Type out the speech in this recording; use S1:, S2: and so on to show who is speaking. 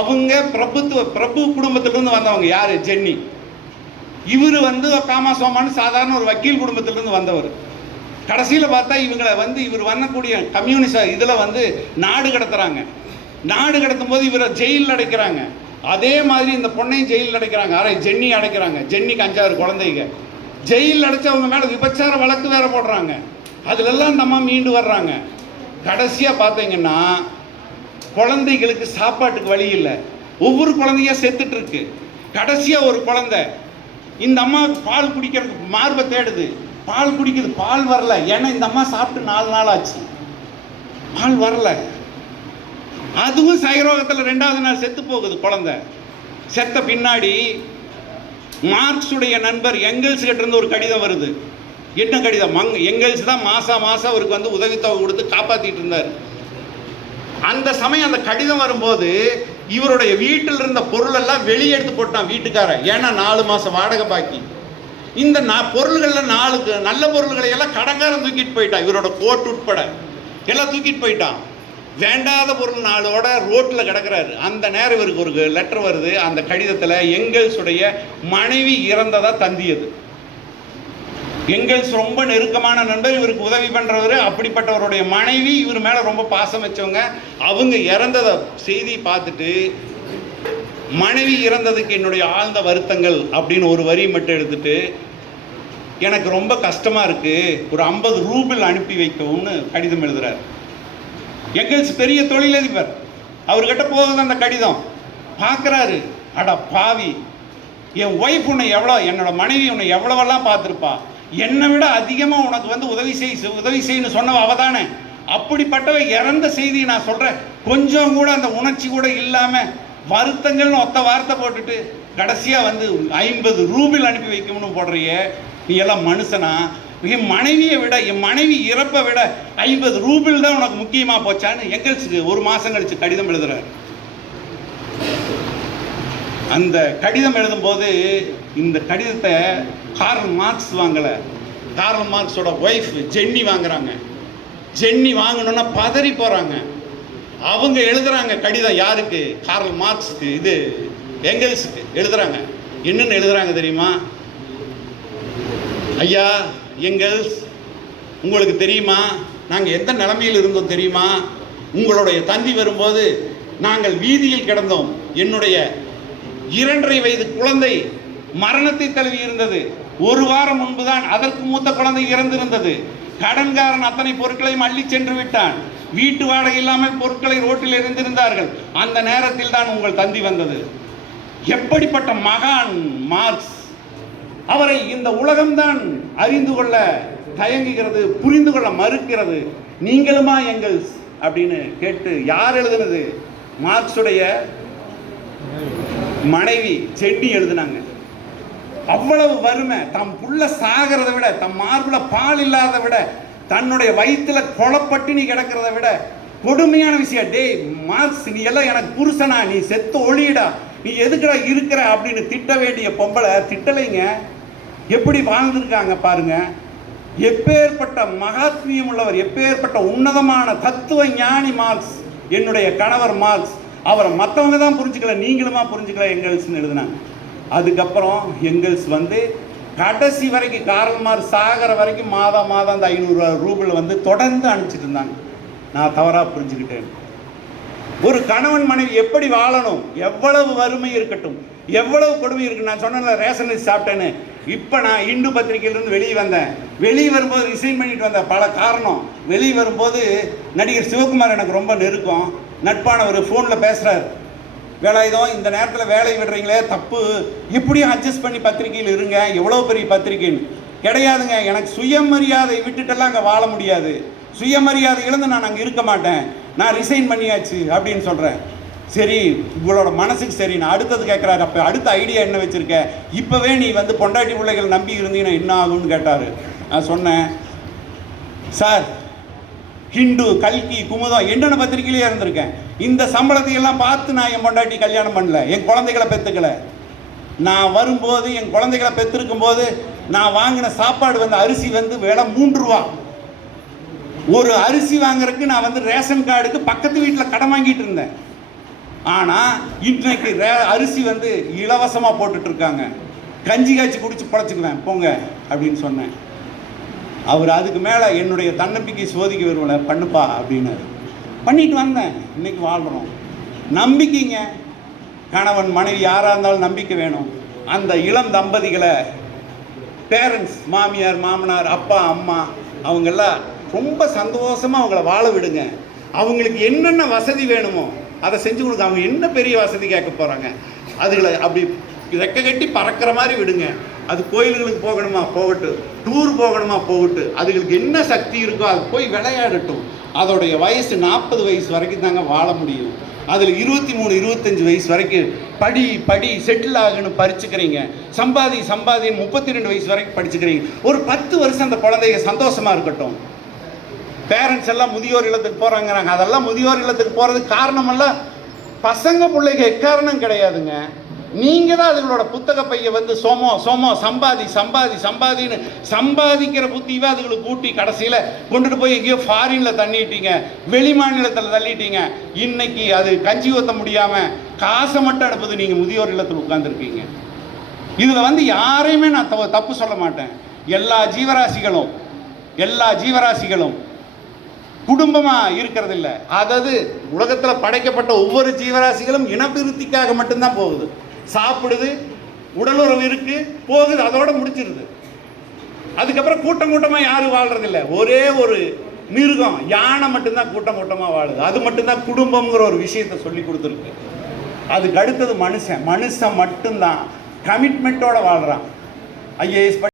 S1: அவங்க பிரபுத்துவ பிரபு குடும்பத்திலிருந்து வந்தவங்க யாரு? ஜென்னி. இவர் வந்து காமா சோமான்னு சாதாரண ஒரு வக்கீல் குடும்பத்திலிருந்து வந்தவர். கடைசியில் பார்த்தா இவங்களை வந்து இவர் வரக்கூடிய கம்யூனிச இதில் வந்து நாடு கடத்துறாங்க. நாடு கடத்தும் போது இவரை ஜெயிலில் அடைக்கிறாங்க. அதே மாதிரி இந்த பொண்ணையும் ஜெயிலில் அடைக்கிறாங்க. அரை ஜென்னி அடைக்கிறாங்க. ஜென்னிக்கு அஞ்சாறு குழந்தைங்க. ஜெயிலில் அடைச்சவங்க மேலே விபச்சார வழக்கு வேற போடுறாங்க. அதுலெல்லாம் நம்ம மீண்டு வர்றாங்க. கடைசியாக பார்த்தீங்கன்னா குழந்தைகளுக்கு சாப்பாட்டுக்கு வழி இல்லை. ஒவ்வொரு குழந்தையா செத்துட்டு இருக்கு. கடைசியா ஒரு குழந்தை இந்த அம்மா பால் குடிக்கிறதுக்கு மார்பை தேடுது. பால் குடிக்குது பால் வரல. ஏன்னா இந்த அம்மா சாப்பிட்டு நாலு நாள் ஆச்சு. பால் வரல. அதுவும் சைரோகத்தில் ரெண்டாவது நாள் செத்து போகுது குழந்தை. செத்த பின்னாடி மார்க்ஸுடைய நண்பர் எங்கெல்ஸ் கிட்ட இருந்து ஒரு கடிதம் வருது. என்ன கடிதம்? மங் எங்கெல்ஸ் தான் மாசா மாசம் அவருக்கு வந்து உதவித்தொகை கொடுத்து காப்பாத்திட்டு இருந்தார். அந்த சமயம் அந்த கடிதம் வரும்போது இவருடைய வீட்டில் இருந்த பொருள் எல்லாம் வெளியே எடுத்து போட்டான் வீட்டுக்காரன். ஏன்னா நாலு மாசம் வாடகை பாக்கி. இந்த நா- பொருள்கள்ல நாலு நல்ல பொருள்களை எல்லாம் கடங்காரம் தூக்கிட்டு போயிட்டான். இவரோட கோட் உட்பட. எல்லாம் தூக்கிட்டு போயிட்டான். வேண்டாத பொருள் நாளோட ரோட்டில் கிடக்கிறாரு. அந்த நேரம் இவருக்கு ஒரு லெட்டர் வருது. அந்த கடிதத்தில் எங்கெல்ஸுடைய மனைவி இறந்ததா தந்தியது. எங்கெல்ஸ் ரொம்ப நெருக்கமான நண்பர் இவருக்கு உதவி பண்ணுறவர் அப்படிப்பட்டவருடைய மனைவி இவர் மேலே ரொம்ப பாசம் வச்சவங்க. அவங்க இறந்ததை செய்தி பார்த்துட்டு மனைவி இறந்ததுக்கு என்னுடைய ஆழ்ந்த வருத்தங்கள் அப்படின்னு ஒரு வரி மட்டும் எடுத்துட்டு எனக்கு ரொம்ப கஷ்டமாக இருக்குது ஒரு ஐம்பது ரூபிள் அனுப்பி வைக்கவும்னு கடிதம் எழுதுகிறார் எங்கெல்ஸ் பெரிய தொழிலதிபர் அவர்கிட்ட போகுது அந்த கடிதம். பார்க்குறாரு அட பாவி என் ஒய்ஃப் உன்னை எவ்வளோ என்னோட மனைவி உன்னை எவ்வளவெல்லாம் பார்த்துருப்பா? என்னை விட அதிகமாக உனக்கு வந்து உதவி செய் உதவி செய்யணும்னு சொன்னவ அவ தானே அப்படிப்பட்டவ இறந்த செய்தியை நான் சொல்கிறேன் கொஞ்சம் கூட அந்த உணர்ச்சி கூட இல்லாமல் வருத்தங்கள்னு ஒத்த வார்த்தை போட்டுட்டு கடைசியாக வந்து ஐம்பது ரூபில் அனுப்பி வைக்கணும்னு போடுறியே. நீ எல்லாம் மனுஷனா? என் மனைவியை விட என் மனைவி இறப்பை விட ஐம்பது ரூபில் தான் உனக்கு முக்கியமாக போச்சான்னு எங்கள்ஸுக்கு ஒரு மாதம் கழிச்சு கடிதம் எழுதுறாரு. அந்த கடிதம் எழுதும்போது இந்த கடிதத்தை கார்ல் மார்க்ஸ் வாங்கலை. கார்ல் மார்க்ஸோட ஒய்ஃப் ஜென்னி வாங்குறாங்க. ஜென்னி வாங்கணும்னா பதறி போகிறாங்க அவங்க எழுதுறாங்க கடிதம் யாருக்கு? கார்ல் மார்க்ஸ்க்கு. இது எங்கெல்ஸுக்கு. எழுதுறாங்க. என்னென்னு எழுதுறாங்க தெரியுமா? ஐயா எங்கெல்ஸ் உங்களுக்கு தெரியுமா? நாங்கள் எந்த நிலமையில் இருந்தோம் தெரியுமா? உங்களுடைய தந்தி வரும்போது நாங்கள் வீதியில் கிடந்தோம். என்னுடைய இரண்டரை வயது குழந்தை மரணத்தை தழுவி இருந்தது. ஒரு வாரம் முன்புதான் அதற்கு மூத்த குழந்தை இறந்திருந்தது. கடன்காரன் அத்தனை பொருட்களையும் அள்ளி சென்று விட்டான். வீட்டு வாடகை இல்லாமல் பொருட்களை ரோட்டில் இருந்திருந்தார்கள் அந்த நேரத்தில் தான் உங்கள் தந்தி வந்தது. எப்படிப்பட்ட மகான் மார்க்ஸ்? அவரை இந்த உலகம்தான் அறிந்து கொள்ள தயங்குகிறது புரிந்து கொள்ள மறுக்கிறது. நீங்களுமா எங்கள் அப்படின்னு கேட்டு யார் எழுதுனது? மார்க்ஸுடைய மனைவி செட்டி எழுதுனாங்க. அவ்வளவு வறுமை. தம் புள்ள சாகிறத விட தம் மார்புல பால் இல்லாத விட தன்னுடைய வயிற்றுல கொலப்பட்டினி கிடக்கிறத விட கொடுமையான விஷயம். டேய் மார்க்ஸ் நீ எல்லாம் எனக்கு புருஷனா நீ செத்து ஒளியடா. நீ எதுக்குடா இருக்கிற அப்படின்னு திட்ட வேண்டிய பொம்பளை திட்டலைங்க. எப்படி வாழ்ந்துருக்காங்க பாருங்க. எப்பேற்பட்ட மகாத்மியம் உள்ளவர் எப்பேற்பட்ட உன்னதமான தத்துவ ஞானி மார்க்ஸ் என்னுடைய கணவர் மார்க்ஸ். அவரை மற்றவங்க தான் புரிஞ்சுக்கல நீங்களுமா புரிஞ்சுக்கல எங்கள்ஸ்ன்னு எழுதினாங்க. அதுக்கப்புறம் எங்கள்ஸ் வந்து கடைசி வரைக்கும் காரல்மார் சாகிற வரைக்கும் மாதம் மாதம் அந்த ஐநூறு ரூபிள் வந்து தொடர்ந்து அனுப்பிச்சிட்டு இருந்தாங்க. நான் தவறாக புரிஞ்சுக்கிட்டேன். ஒரு கணவன் மனைவி எப்படி வாழணும்? எவ்வளவு வறுமை இருக்கட்டும். எவ்வளவு கொடுமை இருக்கு நான் சொன்னேன்ல ரேஷன் அரிசி சாப்பிட்டேன்னு. இப்போ நான் இந்து பத்திரிகையிலேருந்து வெளியே வந்தேன். வெளியே வரும்போது ரிசைன் பண்ணிட்டு வந்தேன் பல காரணம். வெளியே வரும்போது நடிகர் சிவகுமார் எனக்கு ரொம்ப நெருக்கம். நட்பானவர் ஃபோனில் பேசுகிறார் வேலை ஏதோ இந்த நேரத்தில் வேலை விடுறீங்களே தப்பு. இப்படியும் அட்ஜஸ்ட் பண்ணி பத்திரிக்கையில் இருங்க. எவ்வளோ பெரிய பத்திரிக்கைன்னு கிடையாதுங்க. எனக்கு சுயமரியாதை விட்டுட்டெல்லாம் அங்கே வாழ முடியாது. சுயமரியாதை இழந்து நான் அங்கே இருக்க மாட்டேன். நான் ரிசைன் பண்ணியாச்சு அப்படின்னு சொல்கிறேன் சரி உங்களோட மனசுக்கு சரி. நான் அடுத்தது கேட்குறாரு அப்போ அடுத்த ஐடியா என்ன வச்சுருக்க? இப்போவே நீ வந்து பொண்டாட்டி பிள்ளைகள் நம்பி இருந்தீங்கன்னா என்ன ஆகும்னு கேட்டார். நான் சொன்னேன். சார் ஹிண்டு கல்கி குமுதம் என்னென்ன பத்திரிகையிலே இருந்திருக்கேன். இந்த சம்பளத்தையெல்லாம் பார்த்து நான் என் பொண்டாட்டி கல்யாணம் பண்ணல என் குழந்தைகளை பெற்றுக்கல நான் வரும்போது என் குழந்தைகளை பெற்றிருக்கும் போது நான் வாங்கின சாப்பாடு வந்து அரிசி வந்து விலை மூன்று ரூபா. ஒரு அரிசி வாங்குறதுக்கு நான் வந்து ரேஷன் கார்டுக்கு பக்கத்து வீட்டில் கடன் வாங்கிட்டு இருந்தேன். ஆனால் இன்றைக்கு ரே அரிசி வந்து இலவசமாக போட்டுட்ருக்காங்க கஞ்சி காய்ச்சி குடிச்சு பழச்சிக்குவேன் போங்க அப்படின்னு சொன்னேன். அவர் அதுக்கு மேலே என்னுடைய தன்னம்பிக்கை சோதிக்க விரும்பல பண்ணுப்பா அப்படின்னாரு. பண்ணிட்டு வந்தேன். இன்னைக்கு வாழ்கிறோம் நம்பிக்கைங்க. கணவன் மனைவி யாராக இருந்தாலும் நம்பிக்கை வேணும். அந்த இளம் தம்பதிகளை பேரண்ட்ஸ் மாமியார் மாமனார் அப்பா அம்மா அவங்கெல்லாம் ரொம்ப சந்தோஷமாக அவங்கள வாழ விடுங்க. அவங்களுக்கு என்னென்ன வசதி வேணுமோ அதை செஞ்சு கொடுக்க அவங்க என்ன பெரிய வசதி கேட்க போகிறாங்க அதுகளை அப்படி ரெக்க கட்டி பறக்கிற மாதிரி விடுங்க. அது கோயில்களுக்கு போகணுமா? போகட்டும் டூர் போகணுமா? போகட்டும் அதுகளுக்கு என்ன சக்தி இருக்கோ அது போய் விளையாடட்டும். அதோடைய வயசு நாற்பது வயசு வரைக்கும் தாங்க வாழ முடியும். அதில் இருபத்தி மூணு இருபத்தஞ்சு வயசு வரைக்கும் படி படி செட்டில் ஆகுன்னு பறிச்சுக்கிறீங்க. சம்பாதி சம்பாதி முப்பத்தி ரெண்டு வயசு வரைக்கும் படிச்சுக்கிறீங்க. ஒரு பத்து வருஷம் அந்த குழந்தைங்க சந்தோஷமாக இருக்கட்டும். பேரண்ட்ஸ் எல்லாம் முதியோர் இல்லத்துக்கு போகிறாங்கிறாங்க அதெல்லாம் முதியோர் இல்லத்துக்கு போகிறதுக்கு காரணமெல்லாம் பசங்க பிள்ளைக்கு எக்காரணம் கிடையாதுங்க. நீங்கள் தான் அதுகளோட புத்தக பையை வந்து சோமோ சோமோ சம்பாதி சம்பாதி சம்பாதின்னு சம்பாதிக்கிற புத்தியவே அதுகளுக்கு கூட்டி கடைசியில் கொண்டுட்டு போய் எங்கேயோ ஃபாரினில் தள்ளிட்டீங்க. வெளி மாநிலத்தில் தள்ளிட்டீங்க. இன்னைக்கு அது கஞ்சி ஊற்ற முடியாமல் காசை மட்டும் அனுப்புது நீங்கள் முதியோர் இல்லத்தில் உட்காந்துருக்கீங்க இதில் வந்து யாரையுமே நான் தப்பு- தப்பு சொல்ல மாட்டேன். எல்லா ஜீவராசிகளும் எல்லா ஜீவராசிகளும் குடும்பமாக இருக்கிறது இல்லை அதாவது உலகத்தில் படைக்கப்பட்ட ஒவ்வொரு ஜீவராசிகளும் இனப்பிருத்திக்காக மட்டும்தான் போகுது. சாப்பிடுது உடலுறவு இருக்கு போகுது அதோட முடிச்சிருது. அதுக்கப்புறம் கூட்டம் கூட்டமாக யாரும் வாழ்றதில்ல. ஒரே ஒரு மிருகம் யானை மட்டும்தான் கூட்டம் கூட்டமாக வாழுது. அது மட்டும்தான் குடும்பம்ங்கிற ஒரு விஷயத்தை சொல்லி கொடுத்துருக்கு. அதுக்கு அடுத்தது மனுஷன். மனுஷன் மட்டும்தான். கமிட்மெண்ட்டோட வாழ்கிறான் ஐஏஎஸ்